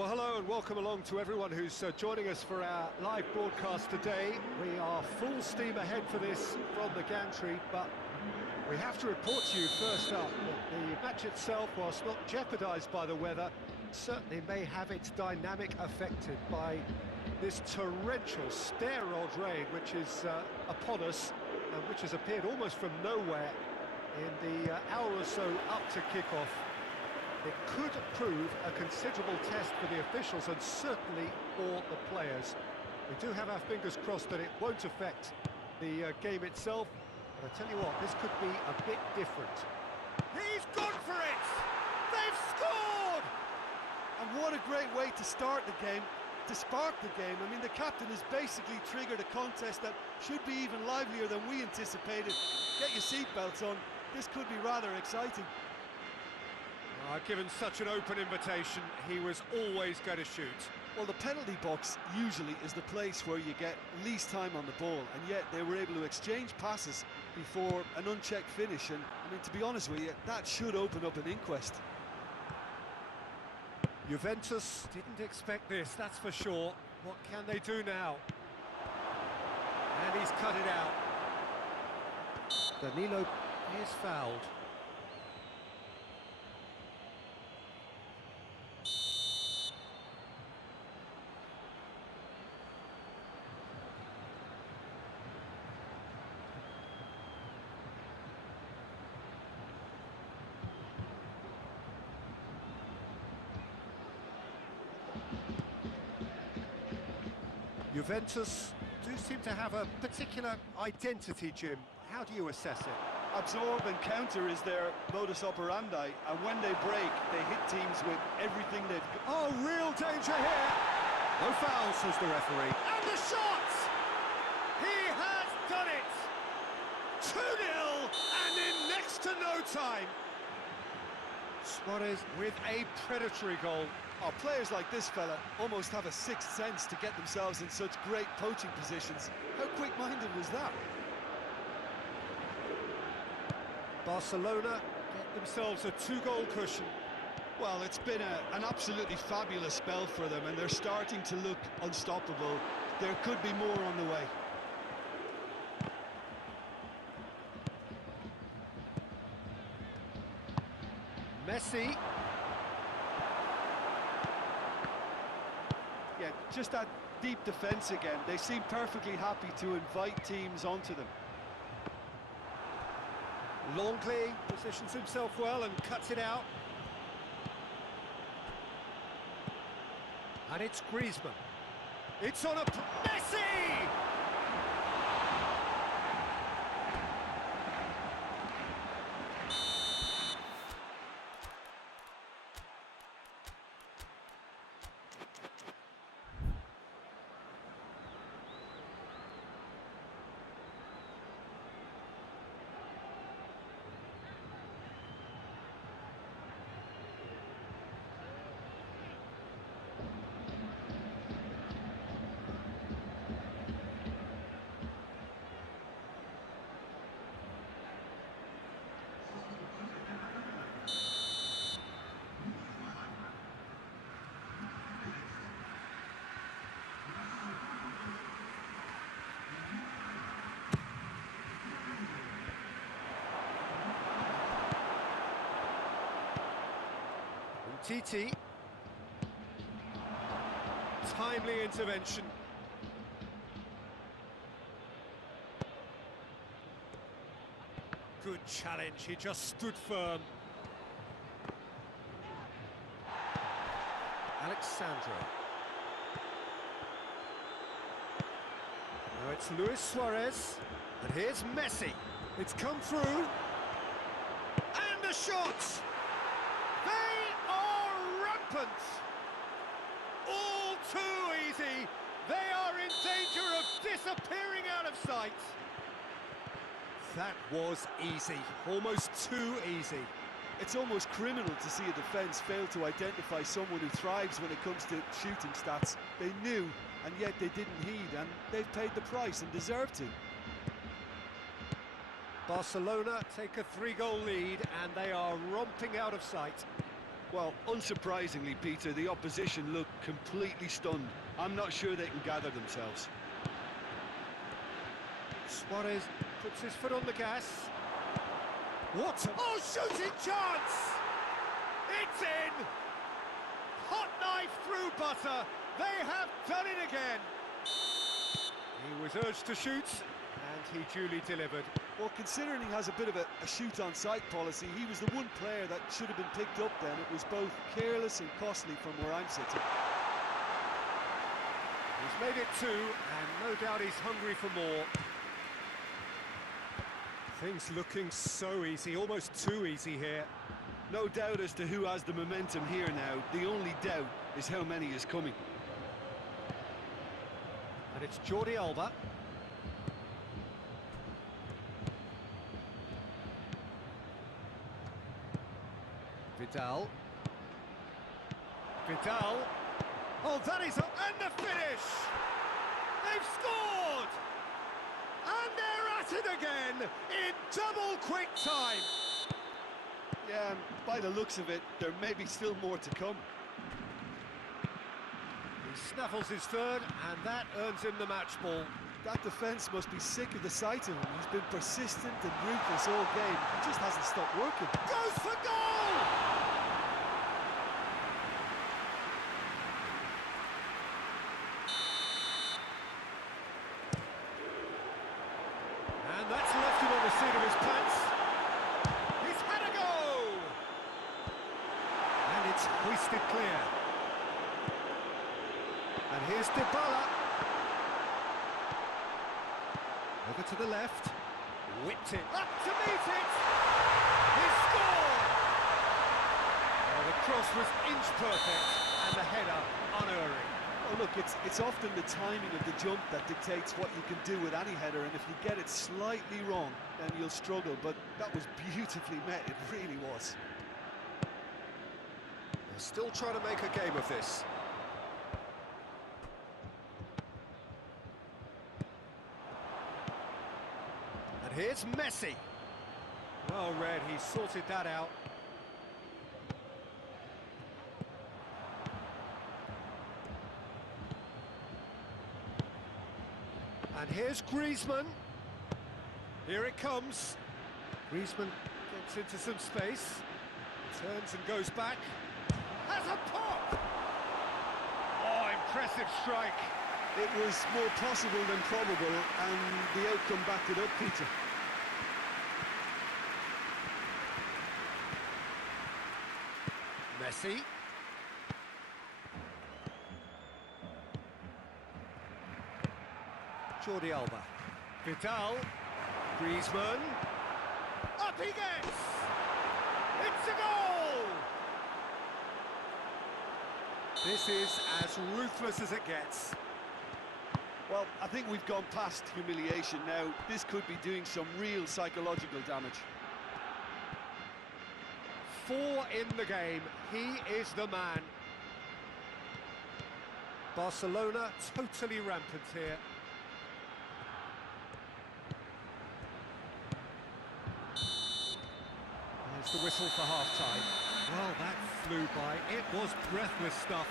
Well, hello and welcome along to everyone who's joining us for our live broadcast today. We are full steam ahead for this from the gantry, but we have to report to you first up that the match itself, whilst not jeopardised by the weather, certainly may have its dynamic affected by this torrential stair-rod rain which is upon us and which has appeared almost from nowhere in the hour or so up to kick-off. It could prove a considerable test for the officials and certainly for the players. We do have our fingers crossed that it won't affect the game itself, but I tell you what, this could be a bit different. He's gone for it! They've scored! And what a great way to start the game, to spark the game. I mean, the captain has basically triggered a contest that should be even livelier than we anticipated. Get your seatbelts on, this could be rather exciting. Given such an open invitation, he was always going to shoot. Well, the penalty box usually is the place where you get least time on the ball, and yet they were able to exchange passes before an unchecked finish, and I mean, to be honest with you, that should open up an inquest. Juventus didn't expect this, that's for sure. What can they do now? And he's cut it out. Danilo is fouled. Juventus do seem to have a particular identity, Jim. How do you assess it? Absorb and counter is their modus operandi, and when they break, they hit teams with everything they've got. Oh, real danger here! No foul, says the referee. And the shot! He has done it! 2-0, and in next to no time. Suarez with a predatory goal. Oh, players like this fella almost have a sixth sense to get themselves in such great poaching positions. How quick-minded was that? Barcelona get themselves a two-goal cushion. Well, it's been an absolutely fabulous spell for them, and they're starting to look unstoppable. There could be more on the way. Messi. Yeah, just that deep defence again. They seem perfectly happy to invite teams onto them. Longley positions himself well and cuts it out. And it's Griezmann. It's on a... Messi! Titi. Timely intervention. Good challenge, he just stood firm. Alexandro. Now it's Luis Suarez, and here's Messi. It's come through, and a shot! All too easy. They are in danger of disappearing out of sight. That was easy, almost too easy. It's almost criminal to see a defence fail to identify someone who thrives when it comes to shooting stats. They knew, and yet they didn't heed, and they've paid the price and deserve to. Barcelona take a 3-goal lead, and they are romping out of sight. Well, unsurprisingly, Peter, the opposition look completely stunned. I'm not sure they can gather themselves. Suarez puts his foot on the gas. What? Oh, shooting chance! It's in! Hot knife through butter. They have done it again. He was urged to shoot, and he duly delivered. Well, considering he has a bit of a shoot-on-sight policy, he was the one player that should have been picked up then. It was both careless and costly from where I'm sitting. He's made it two, and no doubt he's hungry for more. Things looking so easy, almost too easy here. No doubt as to who has the momentum here now. The only doubt is how many is coming. And it's Jordi Alba. Vidal. Oh, that is... And the finish! They've scored! And they're at it again in double quick time. Yeah, and by the looks of it, there may be still more to come. He snaffles his third, and that earns him the match ball. That defence must be sick of the sight of him. He's been persistent and ruthless all game. He just hasn't stopped working. Goes for goal! And that's left him on the seat of his pants. He's had a go! And it's hoisted clear. And here's Dybala. Over to the left. Whipped it. Up to meet it! He scored! Well, the cross was inch perfect, and the header unerring. Oh, look, it's often the timing of the jump that dictates what you can do with any header, and if you get it slightly wrong, then you'll struggle, but that was beautifully met, it really was. They're still trying to make a game of this. And here's Messi. Well read, he sorted that out. And here's Griezmann. Here it comes. Griezmann gets into some space. Turns and goes back. Has a pop! Oh, impressive strike. It was more possible than probable, and the outcome backed it up, Peter. Messi. Jordi Alba. Vidal. Griezmann. Up he gets! It's a goal! This is as ruthless as it gets. Well, I think we've gone past humiliation now. This could be doing some real psychological damage. 4 in the game. He is the man. Barcelona totally rampant here. There's the whistle for half-time. Well, that flew by. It was breathless stuff.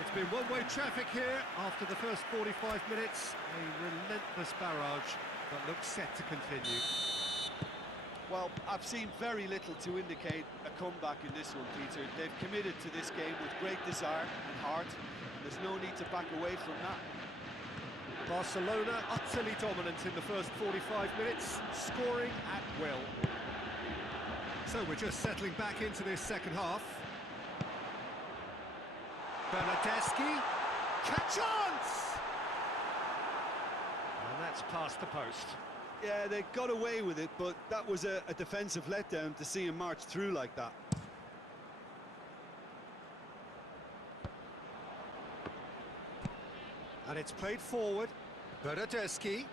It's been one-way traffic here after the first 45 minutes. A relentless barrage that looks set to continue. Well, I've seen very little to indicate a comeback in this one, Peter. They've committed to this game with great desire and heart, and there's no need to back away from that. Barcelona utterly dominant in the first 45 minutes, scoring at will. So we're just settling back into this second half. Bernardeschi, chance! And that's past the post. Yeah, they got away with it, but that was a defensive letdown to see him march through like that. And it's played forward. Bernardeschi.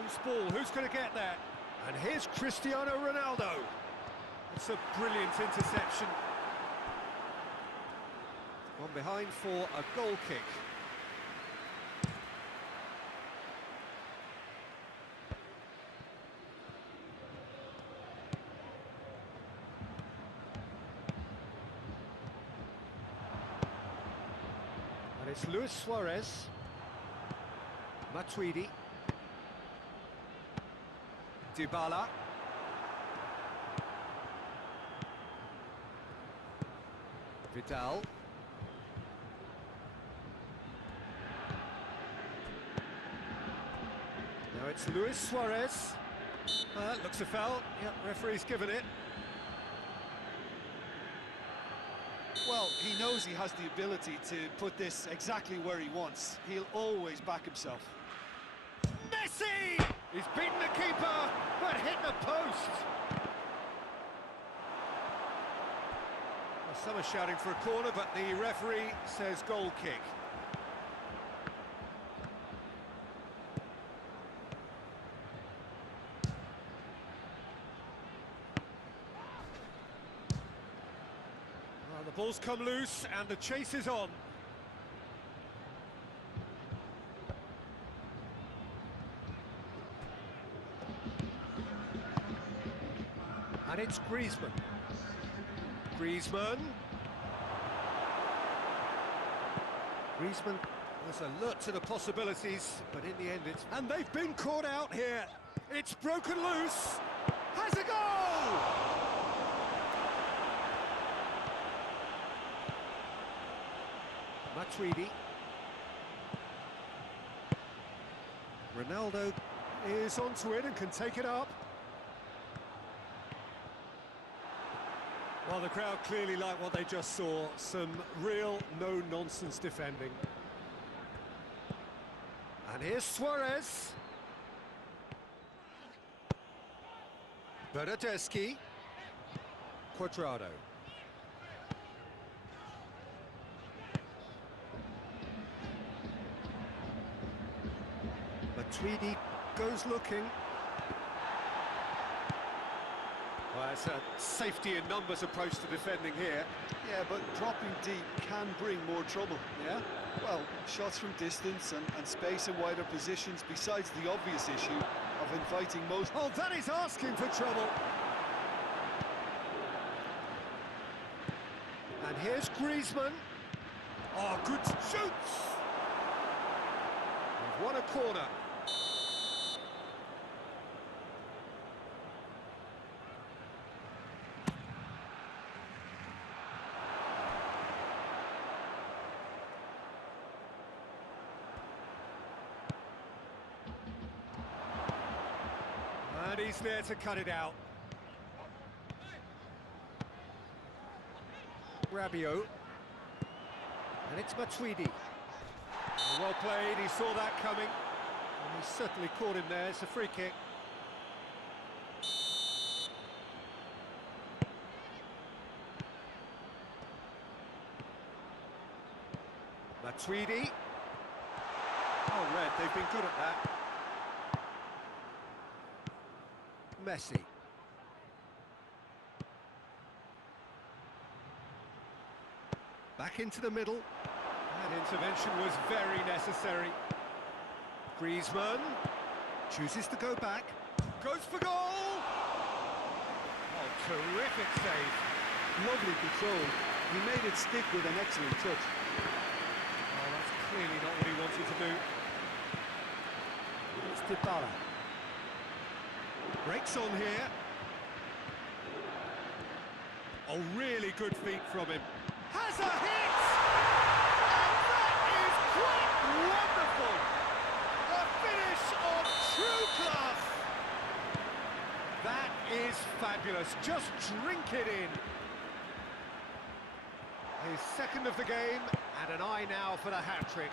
Loose ball, who's going to get there? And here's Cristiano Ronaldo. It's a brilliant interception. Gone behind for a goal kick. it's Luis Suarez. Matuidi. Dybala. Vidal. Now it's Luis Suarez. Looks a foul. Yep, referee's given it. Well, he knows he has the ability to put this exactly where he wants. He'll always back himself. Messi! He's beaten the keeper, but hit the post. Well, some are shouting for a corner, but the referee says goal kick. Well, the ball's come loose, and the chase is on. And it's Griezmann. Griezmann was alert to the possibilities, but in the end it's... And they've been caught out here. It's broken loose. Has a goal! Matuidi. Ronaldo is onto it and can take it up. Well, the crowd clearly like what they just saw. Some real no-nonsense defending. And here's Suarez. Bernardeschi. Cuadrado. Matuidi goes looking. Well, it's a safety in numbers approach to defending here. Yeah, but dropping deep can bring more trouble. Yeah? Well, shots from distance and space in wider positions, besides the obvious issue of inviting most... Oh, that is asking for trouble. And here's Griezmann. Oh, good shoots! We've won a corner. And he's there to cut it out. Rabiot. And it's Matuidi. Well played, he saw that coming. And he certainly caught him there. It's a free kick. Matuidi. Oh, red, they've been good at that. Messi. Back into the middle. That intervention was very necessary. Griezmann chooses to go back. Goes for goal! Oh, terrific save. Lovely control. He made it stick with an excellent touch. Oh, that's clearly not what he wanted to do. It's Dybala. Breaks on here. Oh, really good feet from him. Has a hit! And that is quite wonderful! A finish of true class! That is fabulous. Just drink it in. His second of the game, and an eye now for the hat-trick.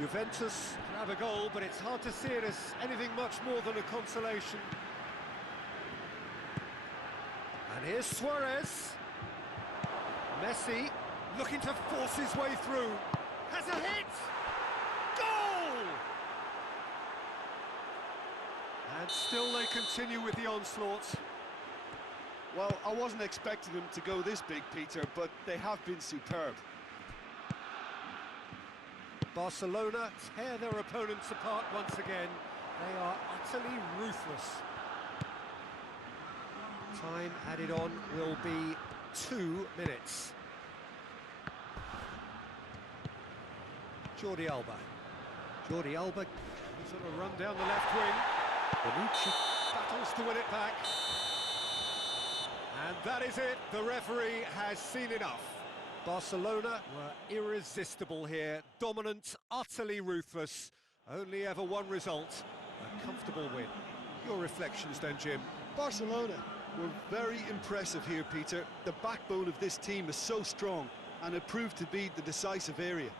Juventus have a goal, but it's hard to see it as anything much more than a consolation. And here's Suarez. Messi looking to force his way through. Has a hit! Goal! And still they continue with the onslaught. Well, I wasn't expecting them to go this big, Peter, but they have been superb. Barcelona tear their opponents apart once again. They are utterly ruthless. Time added on will be 2 minutes. Jordi Alba. Jordi Alba sort of run down the left wing. Bonucci battles to win it back. And that is it. The referee has seen enough. Barcelona were irresistible here. Dominant, utterly ruthless. Only ever one result. A comfortable win. Your reflections then, Jim? Barcelona were very impressive here, Peter. The backbone of this team is so strong, and it proved to be the decisive area.